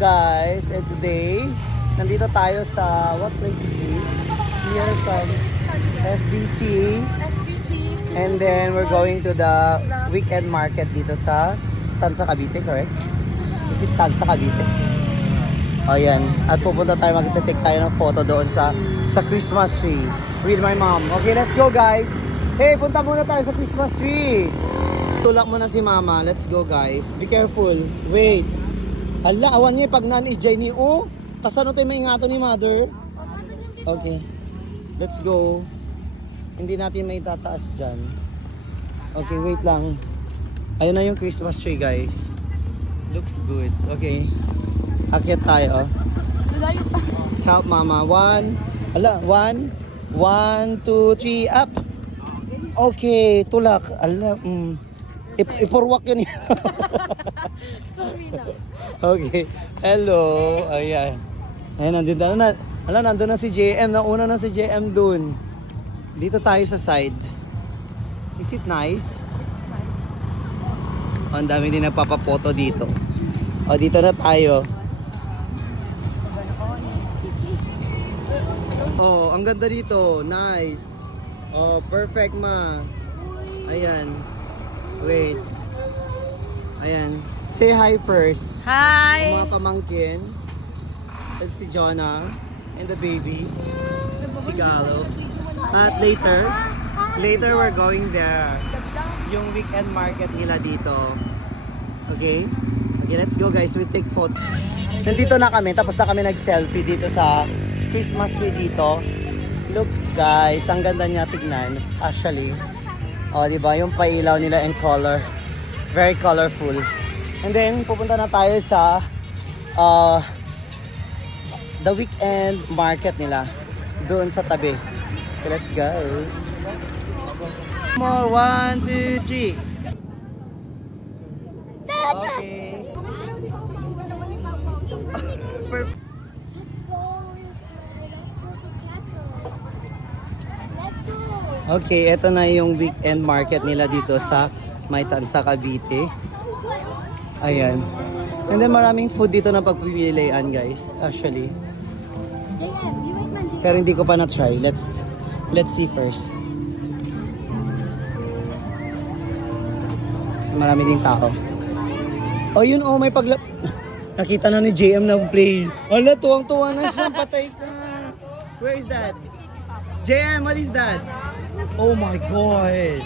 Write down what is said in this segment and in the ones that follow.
guys, and today nandito tayo sa what place is this? Here from FBC, and then we're going to the weekend market dito sa Tansa Cavite, correct? Is it Tansa Cavite? O yan, at pupunta tayo, mag-take tayo ng photo doon sa Christmas tree with my mom. Okay, let's go guys. Hey, punta muna tayo sa Christmas tree. Tulak mo na si mama. Let's go guys. Be careful. Wait. Ala, awan niya pag nan-ijay ni O. Kasano tayo maingato ni mother? Okay. Let's go. Hindi natin may tataas dyan. Okay, wait lang. Ayun na yung Christmas tree guys. Looks good. Okay. Akyat tayo. Help mama. 1, 2, 3, up. Okay, tulak. Ala, ipurwak yun. Sorry na. Okay. Hello. Ayan. Ayan, nandun na. Ala, nandun na si JM. Nauna na si JM dun. Dito tayo sa side. Is it nice? Ang dami din nagpapapoto dito. O, dito na tayo. Oh, ang ganda dito. Nice. Oh, perfect ma. Ayan. Wait. Ayan. Say hi first. Hi! Ang mga pamangkin. That's si Jonah and the baby. Si Galo. At later we're going there. Yung weekend market nila dito. Okay? Okay, let's go guys. We take photo. Nandito na kami. Tapos na kami nag-selfie dito sa Christmas tree dito. Look guys, ang ganda niya tignan. Actually. Oh, di ba? Yung pailaw nila in color. Very colorful. And then, pupunta na tayo sa the weekend market nila. Doon sa tabi. Okay, let's go. More. 1, 2, 3. Okay. Perfect. Okay, eto na yung weekend market nila dito sa Tansa Cavite. Ayan. And then maraming food dito na pagpipilian guys, actually. Pero hindi ko pa na-try. Let's see first. Marami ding tao. Oh, yun oh, may nakita na ni JM na play. Ala, tuwang-tuwa na siya. Patay ka. Where is that? JM, what is that? Oh my God.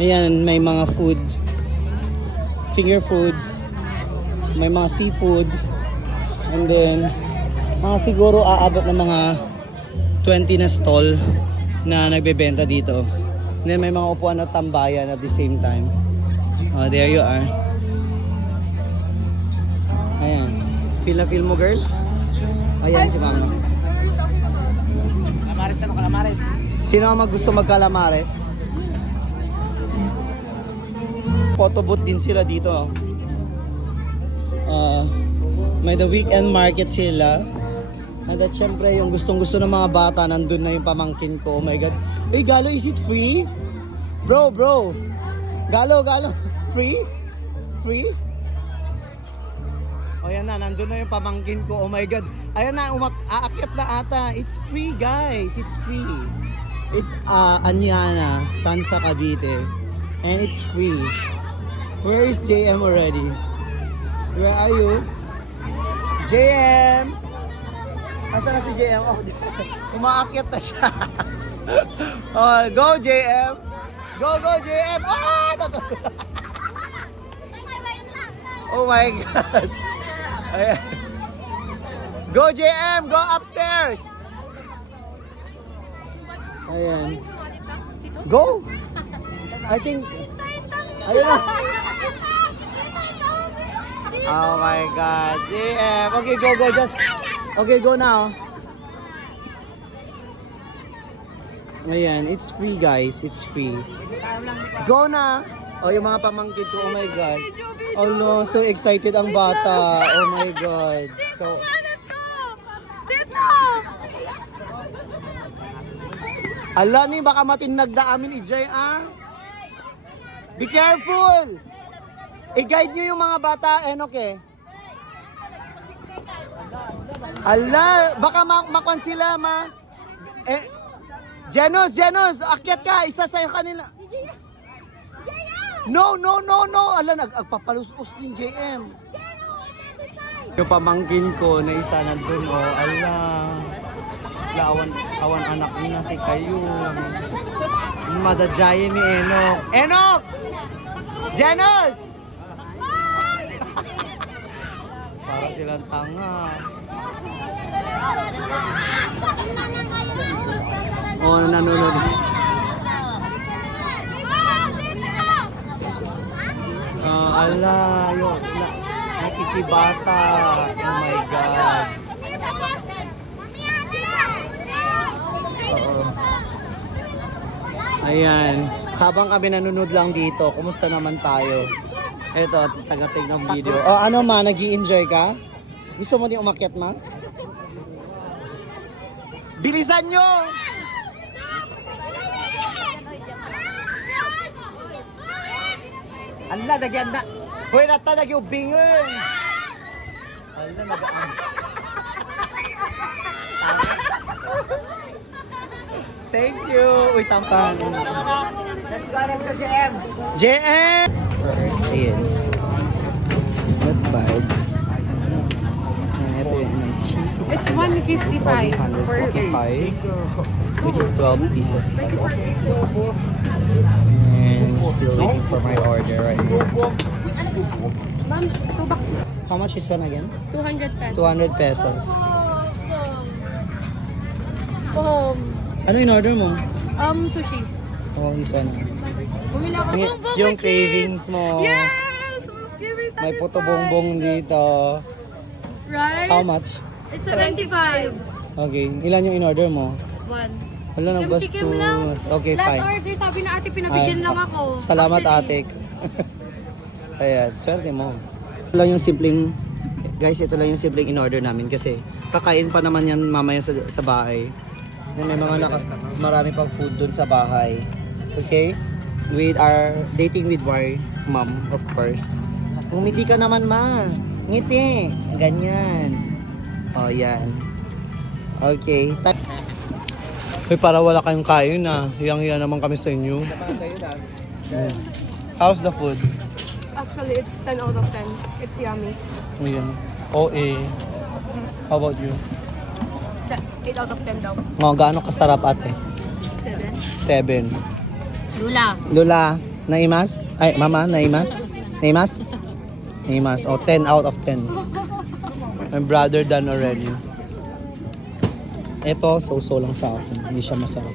Ayan, may mga food. Finger foods. May mga seafood. And then, mga siguro aabot ng mga 20 na stall na nagbebenta dito. And then may mga upuan na tambayan at the same time. Oh, there you are. Ayan. Feel na feel mo, girl? Ayan si mama. Calamares ka no, calamares. Sino ang gusto magkalamares? Photo booth din sila dito. May the weekend market sila. And at syempre yung gustong-gusto ng mga bata, nandun na yung pamangkin ko. Oh my God. Hey, Galo, is it free? Bro. Galo. Free? Free? O yan na, nandun na yung pamangkin ko. Oh my God. Ayan na, aakyat na ata. It's free, guys. It's free. It's Anyana, Tansa Cavite. And it's free. Where is JM already? Where are you? JM! Asa na si JM? Oh, umaakyat na siya. Oh, go JM! Go JM! Oh my God! Ayan. Go JM! Go upstairs! Ayan. Go! I think... Ayun na! Oh my God! JM! Okay, go! Just... Okay, go now. Ayan, it's free guys. It's free. Go na! Oh, yung mga pamangkin ko, oh my God. Oh no, so excited ang bata. Oh my God. So... Ala ni, baka matinag na amin ijay ah. Be careful! I-guide nyo yung mga bata, Enoch eh. Ala, baka makwan sila, ma. Eh, Jenos, akyat ka, isa sa kanila. No. Ala, nagpapalusos din JM. Yung pamangkin ko na isa nandun, oh, ala. Awan anak niya si kayo. Madadyayin ni Enok. Enok! Jenos! Para silang tanga. Oh, nanonood. Ala, yun. Nakikibata. Oh my God. Oo. Ayan. Habang kami nanonood lang dito, kumusta naman tayo? Ito, tagatig ng video. Oh, ano ma, nag-i-enjoy ka? Gusto mo din umakyat, ma? Bilisan nyo! Ala, nagyan na. Hoy, nata, nagyubingan. Ala, nagaan. Thank you. Uy, tampan. Let's go, JM. JM! Ayan. Not bad. And ito yung cheesy. It's 155 for 145, which is 12 pieces. And still waiting for my order right now. Ma'am, 2 bucks. How much is one again? 200 pesos. 200 pesos. Ano in order mo? Sushi. Oh, this one. Bumili ako ng boba Yung cheese. cravings mo. Yes! Very May satisfying. puto bongbong dito. Right? How much? It's 75. Okay. Ilan yung in order mo? 1. Wala, Tikim lang. nagbastos. Okay, Last fine. order, sabi na ate, pinabigyan Ay, lang ako. Salamat, Actually. ate. Ayan, swerte mo. Ito lang yung simpleng, guys, ito lang yung simpleng in-order namin kasi kakain pa naman yan mamaya sa bahay. May mga marami pang food dun sa bahay. Okay? With our dating with our mom, of course. Ngumiti ka naman, ma. Ngiti. Ganyan. O, yan. Okay. Uy, para wala kayong kain na. Hiyang-hiya naman kami sa inyo. How's the food? Actually, it's 10 out of 10. It's yummy. Ayan. OA. How about you? 8 out of 10 daw. Mga gaano kasarap, ate? 7. 7. Lula. Lula, naimas? Ay, mama, naimas? Naimas? Naimas. Oh, 10 out of 10. My brother done already. Ito, so-so lang sa akin. Hindi siya masarap.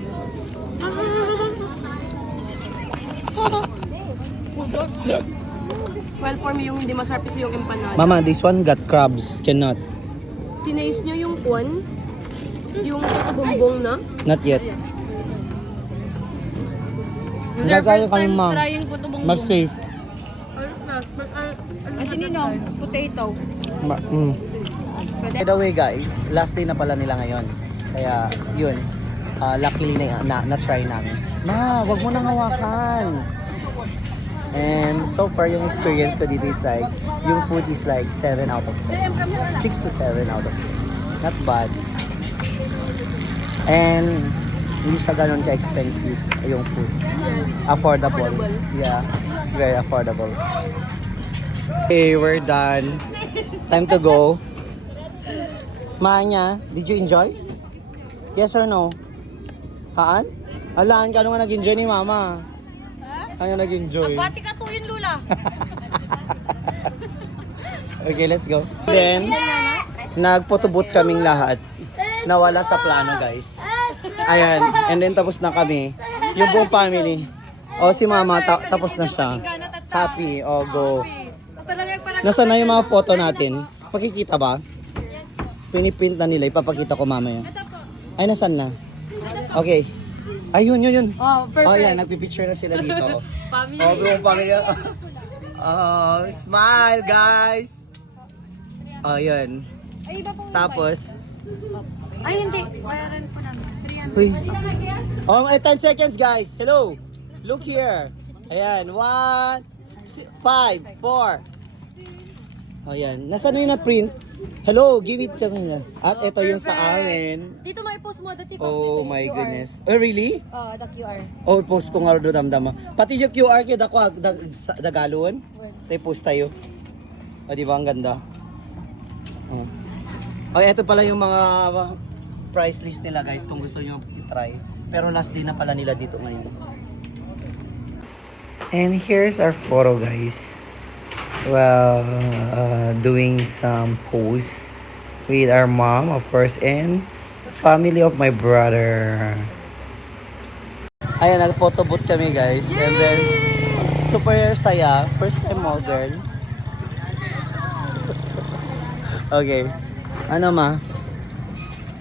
Well, for me, yung hindi masarap is yung empanada. Mama, this one got crabs. Cannot. Tinaste nyo yung kwan? Yung bumbong na? Not yet. This is our Gagawin first kami, time ma'am. trying puto bumbong. Mas safe. Kasi ninong, potato. By the way guys, last day na pala nila ngayon. Kaya yun, luckily na-try namin. Ma, wag mo nang hawakan. And so far yung experience ko dito is like, yung food is like 7 out of 10. 6 to 7 out of 10. Not bad. And hindi siya ganun ka-expensive yung food. Affordable. Yeah, it's very affordable. Okay, we're done. Time to go. Manya, did you enjoy? Yes or no? Haan? Alaan ka nung nag-enjoy ni mama. Ano nag-enjoy? Bati ka to yun, Lula. Okay, let's go. Then, nagpotobot kaming lahat. Nawala sa plano, guys. Ayan, and then tapos na kami. Yung buong family. O, si mama, tapos na siya. Happy, o, go. Nasaan na yung mga photo natin? Makikita ba? Piniprint na nila, ipapakita ko mamaya. Ay, nasaan na? Okay. Ayun, yun. Oh, perfect. Oh, yan, nagpipicture na sila dito. Family. Oh, buong pamilya. Oh, smile, guys. Oh, yun. Ay, iba pong Tapos, Ay, hindi. Bayaran po namin. huy. Oh, 10 seconds, guys. Hello. Look here. Ayan, 1, 5, 4. Oh, yan. Nasaan na yung na-print? Hello, give it kami na. At ito yung sa amin. Dito may post mo, dati ko Oh my goodness. Oh, really? The QR. Oh, post ko nga do damdama. Pati yung QR kay dako dagalon. Tay post tayo. O di ba ang ganda? Oh. Oh, ito pala yung mga price list nila guys kung gusto niyo i-try. Pero last day na pala nila dito ngayon. And here's our photo guys. Well, doing some posts with our mom, of course, and the family of my brother. Ayan, nag-photo booth kami, guys. Yay! And then, super saya. First time mo, girl. Okay. Ano ma?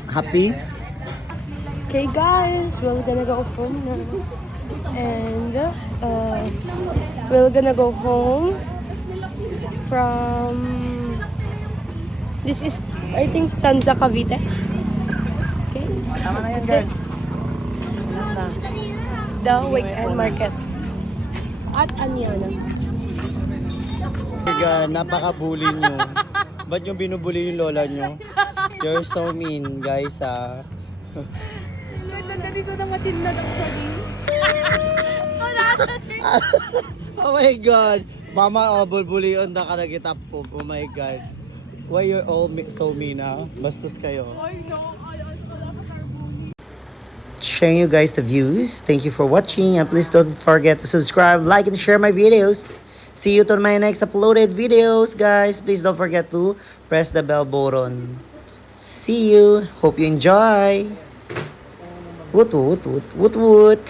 Happy? Okay guys, we're gonna go home now. And we're gonna go home from this is I think Tanza Cavite. Okay. Tama na yan, That's girl. it. The weekend market. At Anyana. Napaka-bully nyo. Ba't yung binubuli yung lola nyo? You're so mean, guys, ah. Nandito na matinda ng Oh my God. Mama, oh, bulbulion na ka na kita po. Oh my God. Why you're all so mean, ha? Bastos kayo. Sharing you guys the views. Thank you for watching. And please don't forget to subscribe, like, and share my videos. See you to my next uploaded videos, guys. Please don't forget to press the bell button. See you. Hope you enjoy. Woot woot woot woot woot.